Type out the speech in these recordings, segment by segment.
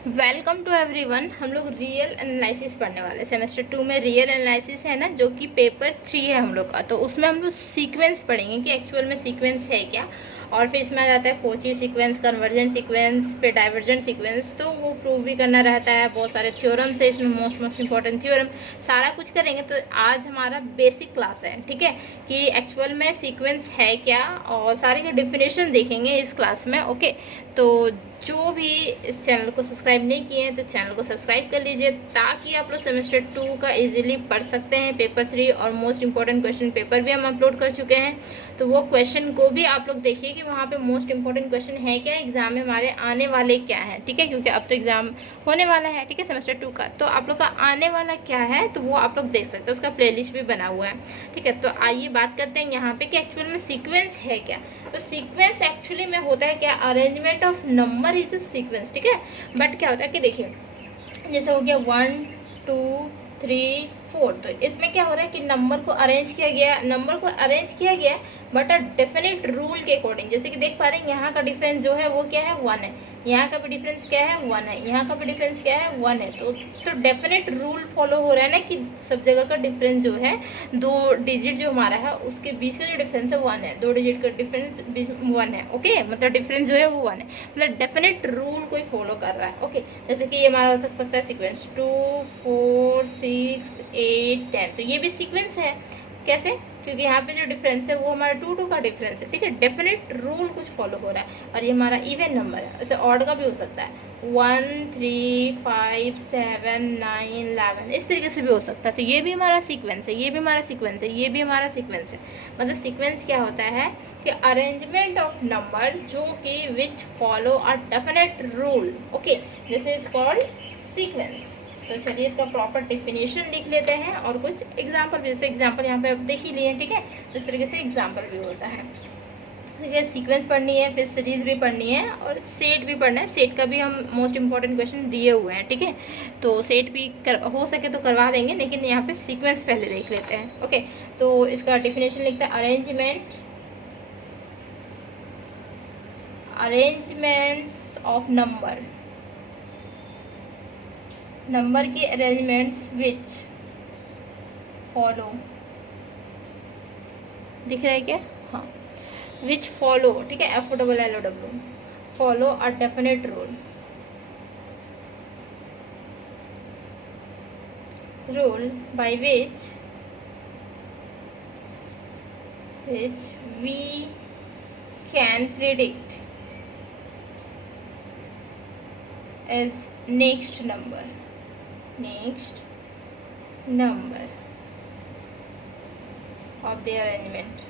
Welcome to everyone. हम लोग real analysis पढ़ने वाले। सेमेस्टर 2 में रियल एनालिसिस है ना, जो कि पेपर 3 है हम लोग का। तो उसमें हम लोग सीक्वेंस पढ़ेंगे कि एक्चुअल में सीक्वेंस है क्या, और फिर इसमें आ जाता है कोची सीक्वेंस, कन्वर्जेंट सीक्वेंस, फिर डाइवर्जेंट सीक्वेंस। तो वो प्रूव भी करना रहता है। बहुत सारे थ्योरम्स है इसमें, मोस्ट इंपॉर्टेंट थ्योरम सारा कुछ करेंगे। तो आज हमारा बेसिक क्लास है, ठीक है, कि एक्चुअल में सीक्वेंस है क्या, और सारे के डिफिनेशन देखेंगे इस क्लास में। ओके, तो जो भी इस चैनल को सब्सक्राइब नहीं किए हैं तो चैनल को सब्सक्राइब कर लीजिए, ताकि आप लोग सेमेस्टर 2 का इजीली पढ़ सकते हैं। पेपर 3 और मोस्ट इंपॉर्टेंट क्वेश्चन पेपर भी हम अपलोड कर चुके हैं, तो वो क्वेश्चन को भी आप लोग देखिए कि वहाँ पे मोस्ट इंपॉर्टेंट क्वेश्चन है क्या, एग्जाम में हमारे आने वाले क्या है, ठीक है, क्योंकि अब तो एग्जाम होने वाला है, ठीक है, सेमेस्टर 2 का। तो आप लोग का आने वाला क्या है तो वो आप लोग देख सकते हैं, उसका प्लेलिस्ट भी बना हुआ है, ठीक है। तो आइए बात करते हैं यहाँ पे कि एक्चुअल में सीक्वेंस है क्या। तो सीक्वेंस एक्चुअली में होता है क्या, arrangement of number is a sequence, ठीक है। बट क्या होता है कि देखिए, जैसे हो गया 1 2 3 4, तो इसमें क्या हो रहा है कि नंबर को अरेंज किया गया, बट अ डेफिनेट रूल के अकॉर्डिंग। जैसे कि देख पा रहे हैं, यहाँ का डिफरेंस जो है वो क्या है, 1 है। यहाँ का भी डिफरेंस क्या है, 1 है। यहाँ का भी डिफरेंस क्या है, 1 है। तो डेफिनेट रूल फॉलो हो रहा है ना, कि सब जगह का डिफरेंस जो है, 2 डिजिट जो हमारा है उसके बीच का जो डिफरेंस है 1 है। 2 डिजिट का डिफरेंस 1 है। ओके, मतलब डिफरेंस जो है वो 1 है, मतलब डेफिनेट रूल कोई फॉलो कर रहा है। ओके, जैसे कि ये हमारा हो सकता है सीक्वेंस 2 4 6 8 10, तो ये भी सीक्वेंस है। कैसे? क्योंकि यहाँ पे जो डिफरेंस है वो हमारा 2 2 का डिफरेंस है, ठीक है। डेफिनेट रूल कुछ फॉलो हो रहा है। और ये हमारा इवन नंबर है, ऐसे ऑड का भी हो सकता है, 1 3 5 7 9 11, इस तरीके से भी हो सकता है। तो ये भी हमारा सीक्वेंस है, ये भी हमारा सीक्वेंस है, ये भी हमारा सीक्वेंस है। मतलब सीक्वेंस क्या होता है कि अरेंजमेंट ऑफ नंबर जो कि which follow a definite rule. Okay, this is called sequence. तो चलिए इसका प्रॉपर डेफिनेशन लिख लेते हैं, और कुछ एग्जाम्पल, जैसे एग्जाम्पल यहाँ पे आप देख ही लिए, ठीक है। तो इस तरीके से एग्जाम्पल भी होता है, ठीक है। सीक्वेंस पढ़नी है, फिर सीरीज भी पढ़नी है, और सेट भी पढ़ना है। सेट का भी हम मोस्ट इंपॉर्टेंट क्वेश्चन दिए हुए हैं, ठीक है। तो सेट भी हो सके तो करवा देंगे, लेकिन यहाँ पे सीक्वेंस पहले देख लेते हैं। ओके, तो इसका डेफिनेशन लिखते हैं, अरेंजमेंट्स ऑफ नंबर की अरेंजमेंट्स विच फॉलो, दिख रहा है क्या, हाँ, विच फॉलो, ठीक है, FOLLOW, follow a definite rule by which we can predict as next number of the arrangement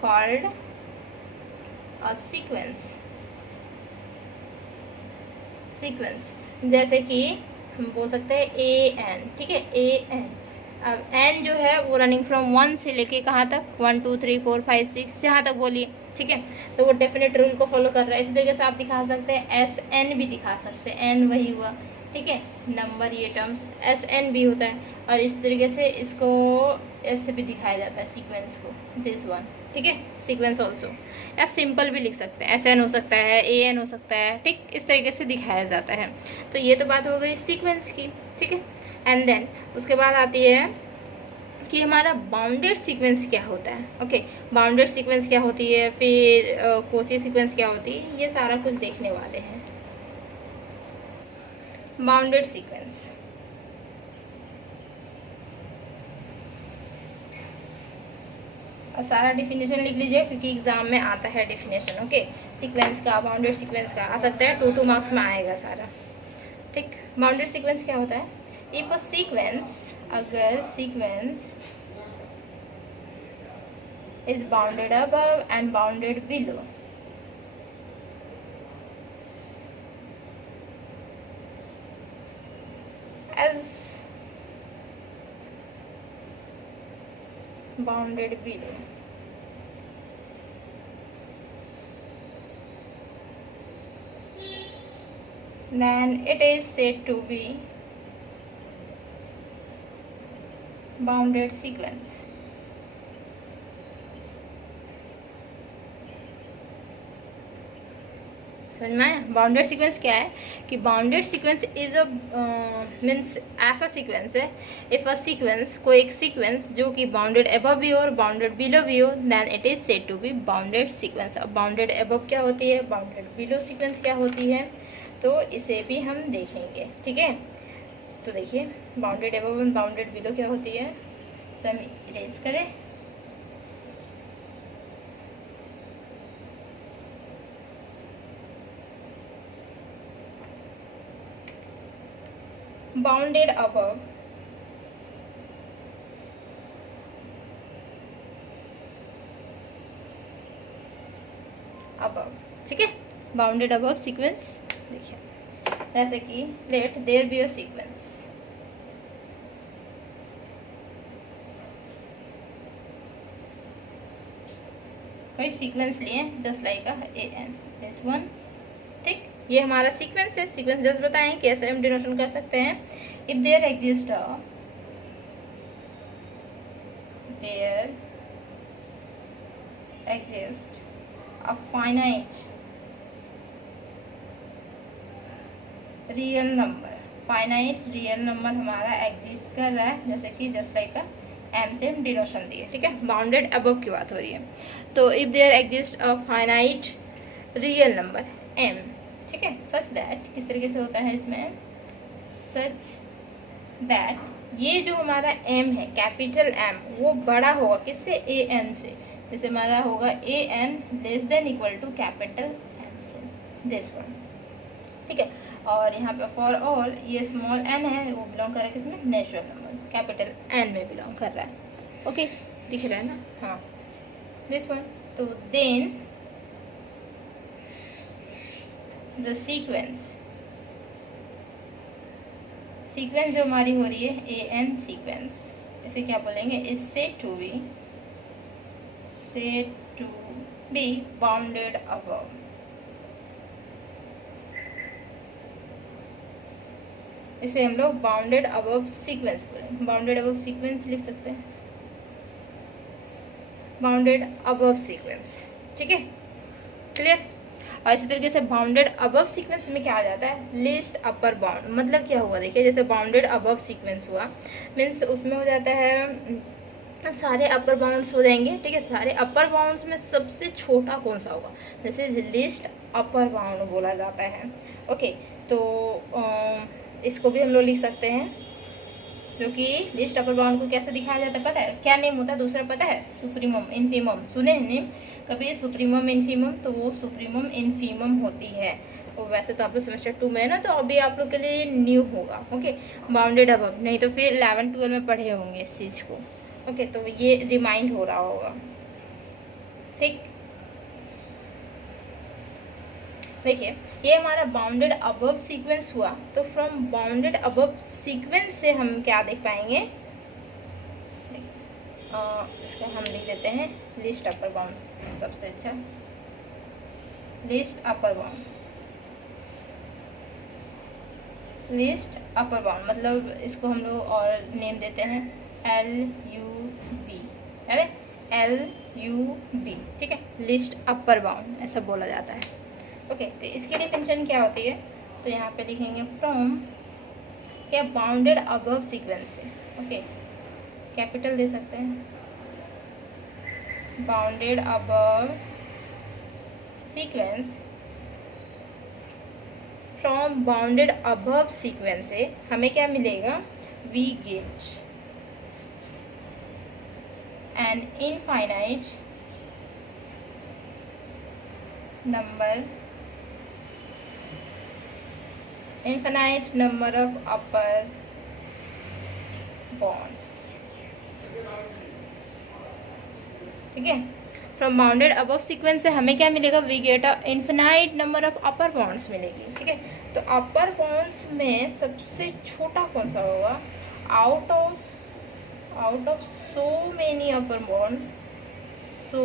called a sequence। जैसे कि हम बोल सकते हैं AN, ठीक है, AN। अब N जो है वो रनिंग फ्रॉम 1 से लेके कहाँ तक, 1 2 3 4 5 6, जहाँ तक बोलिए, ठीक है। तो वो डेफिनेट रूल को फॉलो कर रहा है। इसी तरीके से आप दिखा सकते हैं SN भी दिखा सकते हैं, N वही हुआ, ठीक है, नंबर, ये टर्म्स SN भी होता है। और इस तरीके से इसको ऐसे भी दिखाया जाता है सीक्वेंस को, दिस वन, ठीक है, सीक्वेंस ऑल्सो। या सिंपल भी लिख सकते हैं, SN हो सकता है, AN हो सकता है, ठीक, इस तरीके से दिखाया जाता है। तो ये तो बात हो गई सीक्वेंस की, ठीक है। एंड देन उसके बाद आती है कि हमारा बाउंडेड सीक्वेंस क्या होता है। ओके, बाउंडेड सीक्वेंस क्या होती है, फिर कोची सीक्वेंस क्या होती है, ये सारा कुछ देखने वाले हैं। बाउंडेड सीक्वेंस, सारा डिफिनेशन लिख लीजिए, क्योंकि एग्जाम में आता है डिफिनेशन। ओके, सीक्वेंस का, बाउंडेड सीक्वेंस का आ सकता है, 2 मार्क्स में आएगा सारा, ठीक। बाउंडेड सीक्वेंस क्या होता है, इफ अ सीक्वेंस, अगर sequence is bounded above and bounded below, as bounded below, then it is said to be bounded sequence। समझ में आया? बाउंडेड सीक्वेंस क्या है कि bounded sequence is a means ऐसा सीक्वेंस है, इफ अ सीक्वेंस, कोई एक सीक्वेंस जो कि बाउंडेड अबव भी हो और बाउंडेड बिलो भी हो, then it is said to be bounded sequence. अब बाउंडेड अबव क्या होती है, बाउंडेड बिलो सीक्वेंस क्या होती है, तो इसे भी हम देखेंगे। ठीक है, तो देखिए bounded above and bounded below क्या होती है, सब इरेज करें। बाउंडेड अबव अबव, ठीक है, बाउंडेड अबव सीक्वेंस। देखिए जैसे कि let there be a sequence, कोई सीक्वेंस लिए just like a n this one. ठीक, ये हमारा सीक्वेंस है। सीक्वेंस जस्ट बताएं कैसे हम डिनोशन कर सकते हैं। If there exist a finite real number, finite real number हमारा एग्जिस्ट कर रहा है, जैसे कि जस्ट लाइक एम से हम डिनोशन दिए। ठीक है, बाउंडेड अबव की बात हो रही है। तो if there exist a finite real number M, ठीक है, सच दैट, किस तरीके से होता है इसमें, सच दैट ये जो हमारा एम है, कैपिटल एम, वो बड़ा होगा किससे, ए एन से। जैसे हमारा होगा a n less than equal to capital M से, दिस वन। ठीक है, और यहाँ पे फॉर ऑल ये स्मॉल एन है, वो बिलोंग कर रहा है किसमें, नेचुरल नंबर, कैपिटल एन में बिलोंग कर रहा है। ओके, दिख रहा है ना, हाँ, दिस वन। तो देन द सीक्वेंस जो हमारी हो रही है ए एन सीक्वेंस, इसे क्या बोलेंगे, is said to be bounded above. इसे हम लोग बाउंडेड अबव सीक्वेंस बोलेंगे। बाउंडेड अबव सीक्वेंस लिख सकते हैं, बाउंडेड अबव सीक्वेंस। ठीक है, क्लियर। और इसी तरीके से बाउंडेड अबव सीक्वेंस में क्या आ जाता है, लिस्ट अपर बाउंड। मतलब क्या हुआ, देखिए जैसे बाउंडेड अबव सीक्वेंस हुआ मीन्स उसमें हो जाता है सारे अपर बाउंड्स हो जाएंगे। ठीक है, सारे अपर बाउंड्स में सबसे छोटा कौन सा होगा, जैसे लिस्ट अपर बाउंड बोला जाता है। ओके, तो इसको भी हम लोग लिख सकते हैं, जो कि लिस्ट अपर बाउंड को कैसे दिखाया जाता है पता है, क्या नेम होता है दूसरा पता है, सुप्रीमम इन्फीमम। सुने हैं नेम कभी, सुप्रीमम इन्फीमम, तो वो सुप्रीमम इन्फीमम होती है। वो वैसे तो आप लोग सेमेस्टर 2 में है ना, तो अभी आप लोग के लिए न्यू होगा। ओके, बाउंडेड अबव, नहीं तो फिर 11-12 में पढ़े होंगे इस चीज़ को। ओके, तो ये रिमाइंड हो रहा होगा। ठीक, देखिए ये हमारा बाउंडेड अबव सीक्वेंस हुआ, तो फ्रॉम बाउंडेड अबव सीक्वेंस से हम क्या देख पाएंगे, इसका हम लिख देते हैं लिस्ट अपर बाउंड, सबसे अच्छा list upper bound. List upper bound मतलब इसको हम लोग और नेम देते हैं LUB, अरे LUB। ठीक है, लिस्ट अपर बाउंड ऐसा बोला जाता है। ओके, तो इसकी डिफिनेशन क्या होती है, तो यहाँ पे लिखेंगे फ्रॉम क्या, बाउंडेड अबव सीक्वेंस से। ओके, कैपिटल दे सकते हैं, bounded above sequence, from bounded above sequence से हमें क्या मिलेगा, we get an infinite number of upper bonds। ठीक है, फ्रॉम बाउंडेड अबव सीक्वेंस से हमें क्या मिलेगा, we get a infinite number of upper bounds मिलेगी। ठीक है, तो अपर बॉन्ड्स में सबसे छोटा कौन सा होगा, out of so many upper bonds, so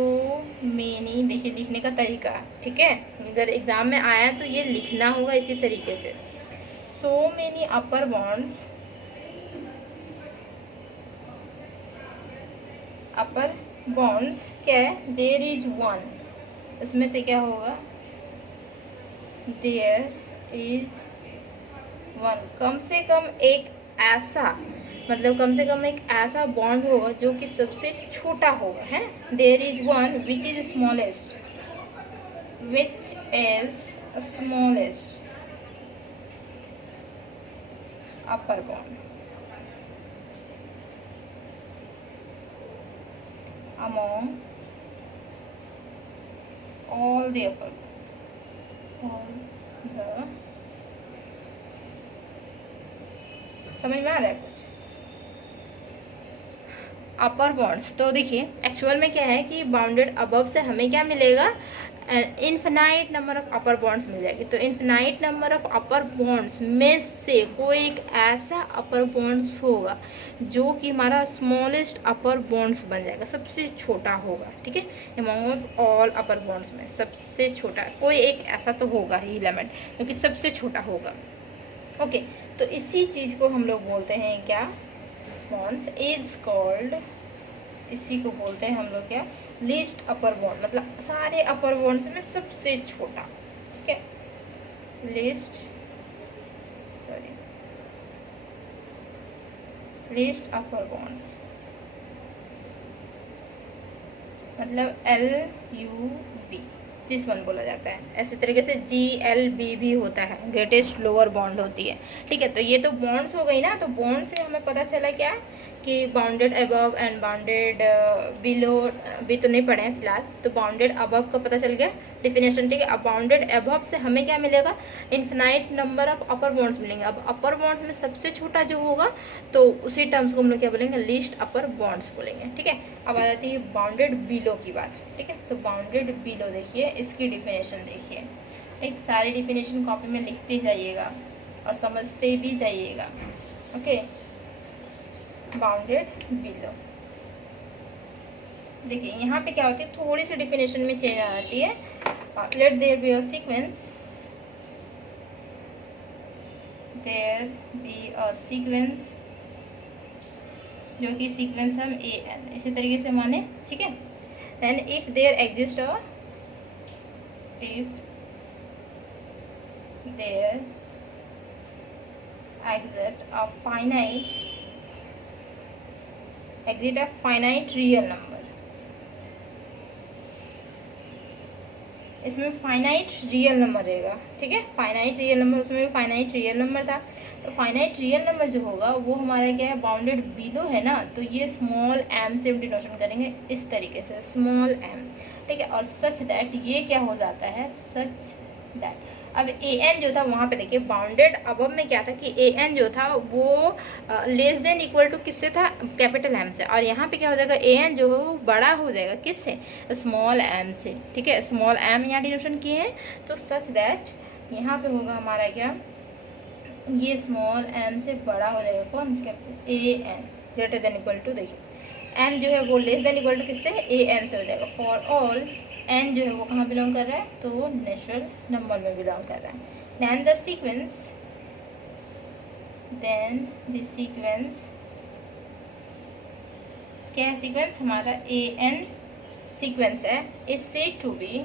many. देखिए लिखने का तरीका, ठीक है, अगर एग्जाम में आया तो ये लिखना होगा इसी तरीके से, so many upper bonds क्या है, there is one, उसमें से क्या होगा, देयर इज वन, कम से कम एक ऐसा, मतलब कम से कम एक ऐसा बॉन्ड होगा जो कि सबसे छोटा होगा, है। There is one which is smallest, which is smallest upper bound among all the upper bonds, all the, समझ में आ रहा है कुछ? अपर बॉन्ड्स, तो देखिए एक्चुअल में क्या है कि बाउंडेड अबव से हमें क्या मिलेगा, infinite number of upper bounds मिल जाएगी। तो infinite number of upper bounds में से कोई एक ऐसा अपर बॉन्ड्स होगा जो कि हमारा स्मॉलेस्ट अपर बॉन्ड्स बन जाएगा, सबसे छोटा होगा, ठीक है। अमंग ऑल अपर बॉन्ड्स में सबसे छोटा कोई एक ऐसा तो होगा ही एलिमेंट क्योंकि सबसे छोटा होगा। ओके, तो इसी चीज को हम लोग बोलते हैं क्या, बॉन्ड्स इज कॉल्ड, इसी को बोलते हैं हम लोग क्या, लीस्ट अपर बॉन्ड, मतलब सारे अपर बॉन्ड्स में सबसे छोटा, ठीक है। लीस्ट, सॉरी, लीस्ट अपर बॉन्ड्स मतलब LUB, दिस वन बोला जाता है। ऐसे तरीके से GLB भी होता है, ग्रेटेस्ट लोअर बॉन्ड होती है, ठीक है। तो ये तो बॉन्ड्स हो गई ना, तो बॉन्ड से हमें पता चला क्या कि bounded above and bounded below भी तो नहीं पढ़े हैं फिलहाल, तो बाउंडेड अबव का पता चल गया डिफिनेशन, ठीक है। अब बाउंडेड अबव से हमें क्या मिलेगा, infinite number of upper bonds मिलेंगे। अब अपर बॉन्ड्स में सबसे छोटा जो होगा तो उसी टर्म्स को हम लोग क्या बोलेंगे, लीस्ट अपर बॉन्ड्स बोलेंगे, ठीक है। अब आ जाती है बाउंडेड बिलो की बात, ठीक है। तो बाउंडेड बिलो देखिए, इसकी डिफिनेशन देखिए, एक सारी डिफिनेशन कॉपी में लिखते जाइएगा और समझते भी जाइएगा, ओके। बाउंडेड बिलो, देखिए यहाँ पे क्या होती है, थोड़ी सी डिफिनेशन में चेंज आ जाती है। Let there be a sequence, there be a sequence, जो कि सीक्वेंस हम AN इसी तरीके से माने, ठीक है। Then if there exist a, if there exist a finite real number, इसमें फाइनाइट रियल नंबर रहेगा, ठीक है। फाइनाइट रियल नंबर, उसमें भी फाइनाइट रियल नंबर था। तो फाइनाइट रियल नंबर जो होगा वो हमारा क्या है, बाउंडेड बिलो है ना, तो ये स्मॉल m से हम डिनोशन करेंगे इस तरीके से, स्मॉल m, ठीक है। और सच दैट ये क्या हो जाता है, सच दैट, अब AN जो था वहाँ पे देखिए बाउंडेड अबव में क्या था कि AN जो था वो लेस देन इक्वल टू किससे था, कैपिटल M से, और यहाँ पे क्या हो जाएगा, AN जो है वो बड़ा हो जाएगा किससे, स्मॉल m से, ठीक है। स्मॉल m यहाँ डिनोशन किए हैं, तो सच दैट यहाँ पे होगा हमारा क्या, ये स्मॉल m से बड़ा हो जाएगा कौन, AN greater than equal to, देखिए m जो है वो लेस देन इक्वल टू किससे, AN से हो जाएगा। फॉर ऑल n जो है वो कहाँ बिलोंग कर रहा है, तो नेचुरल नंबर में बिलोंग कर रहा है। Then the sequence, then the sequence क्या है, सीक्वेंस हमारा AN सीक्वेंस है, is said to be,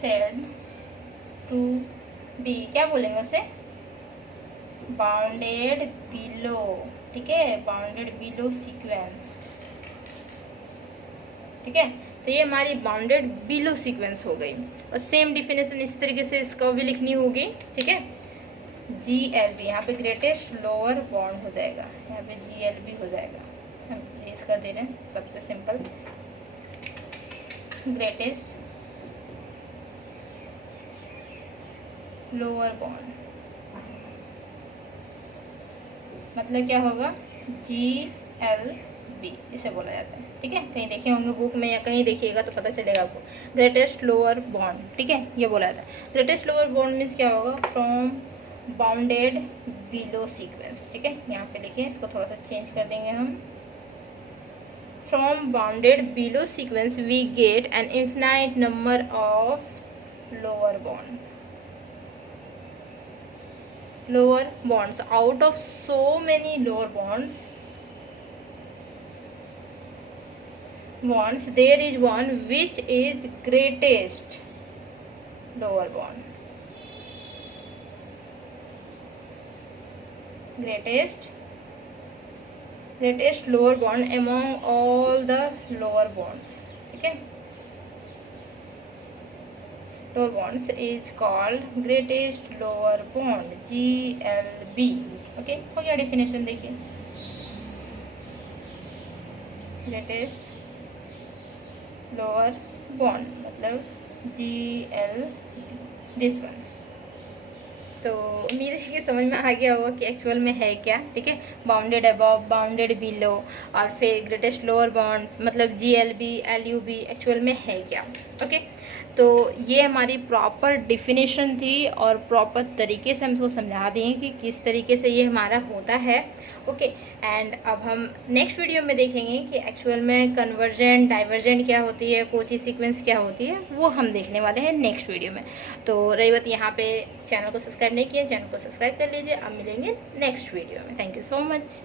said to be, क्या बोलेंगे उसे, बाउंडेड बिलो, ठीक है, बाउंडेड बिलो सीक्वेंस, ठीक है। तो ये हमारी बाउंडेड बिलो सीक्वेंस हो गई। और सेम डिफिनेशन इस तरीके से इसको भी लिखनी होगी, ठीक है। GLB यहाँ पे ग्रेटेस्ट लोअर बॉन्ड हो जाएगा, यहाँ पे GLB हो जाएगा, हम प्लेस कर दे रहे हैं सबसे सिंपल, ग्रेटेस्ट लोअर बॉन्ड मतलब क्या होगा, GLB इसे बोला जाता है, ठीक है। कहीं देखे होंगे बुक में या कहीं देखिएगा तो पता चलेगा आपको, ग्रेटेस्ट लोअर बॉन्ड, ठीक है, ये बोला जाता है। ग्रेटेस्ट लोअर बॉन्ड मीन्स क्या होगा, फ्रॉम बाउंडेड बिलो सीक्वेंस, ठीक है। यहाँ पे लिखिए, इसको थोड़ा सा चेंज कर देंगे हम, from bounded below sequence we get an infinite number of lower bound, lower bonds, out of so many lower bonds there is one which is greatest, lower bond, greatest lower bond among all the lower bonds. ठीक है, lower bonds is called greatest lower bond, GLB. Okay, हो गया definition. देखिए, greatest lower bond मतलब GL, this one. तो उम्मीद है कि समझ में आ गया होगा कि एक्चुअल में है क्या. ठीक है, बाउंडेड अबव, बाउंडेड बिलो, और फिर ग्रेटेस्ट लोअर बॉन्ड मतलब GLB, LUB एक्चुअल में है क्या. ओके, तो ये हमारी प्रॉपर डिफिनेशन थी और प्रॉपर तरीके से हम इसको समझा दें कि किस तरीके से ये हमारा होता है. ओके, एंड अब हम नेक्स्ट वीडियो में देखेंगे कि एक्चुअल में कन्वर्जेंट, डाइवर्जेंट क्या होती है, कोची सीक्वेंस क्या होती है, वो हम देखने वाले हैं नेक्स्ट वीडियो में. तो रही बात यहाँ पे चैनल को सब्सक्राइब नहीं किया, चैनल को सब्सक्राइब कर लीजिए. अब मिलेंगे नेक्स्ट वीडियो में. Thank you so much.